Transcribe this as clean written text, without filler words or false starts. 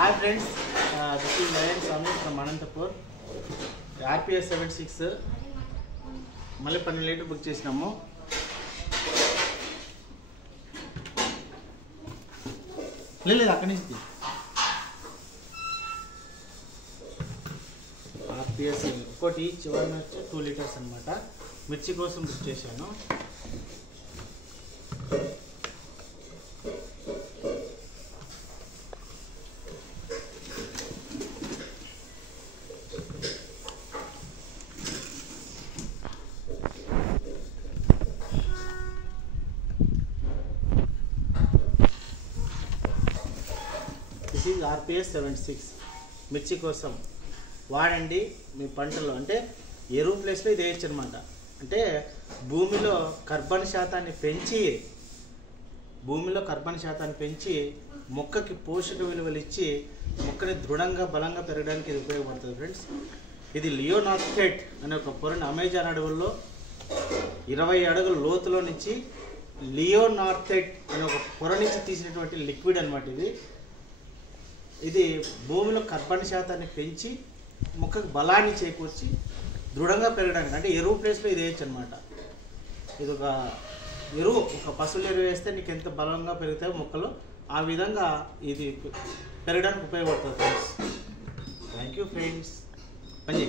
Hi friends, this is Nayan Swami from Anantapur. RPS 76 మళ్ళీ 12 litre book చేసినాము. లేదు అక్కడి నుంచి RPS ఒకటి చివరి వచ్చి 2 లీటర్స్ అనమాట. మిర్చి కోసం బుక్ చేశాను. దిస్ ఈజ్ RPS 76 మిర్చి కోసం వాడండి. మీ పంటలో అంటే ఎరువు ప్లేస్లో ఇది వేయచ్చు అనమాట. అంటే భూమిలో కర్బన శాతాన్ని పెంచి మొక్కకి పోషక విలువలు ఇచ్చి మొక్కని దృఢంగా బలంగా పెరగడానికి ఇది ఉపయోగపడుతుంది ఫ్రెండ్స్. ఇది లియోనార్థేట్ అనే ఒక పొరని అమెజాన్ అడవుల్లో 20 అడుగుల లోతులో నుంచి లియోనార్థేట్ అనే ఒక పొర నుంచి తీసినటువంటి లిక్విడ్ అనమాట. ఇది భూమిలో కర్బన శాతాన్ని పెంచి మొక్కకు బలాన్ని చేకూర్చి దృఢంగా పెరగడానికి అంటే ఎరువు ప్లేస్లో ఇది వేయచ్చు అనమాట. ఇది ఒక ఎరువు, ఒక పశువుల ఎరువు వేస్తే నీకు ఎంత బలంగా పెరుగుతాయో మొక్కలు ఆ విధంగా ఇది పెరగడానికి ఉపయోగపడుతుంది ఫ్రెండ్స్. Thank you friends. పని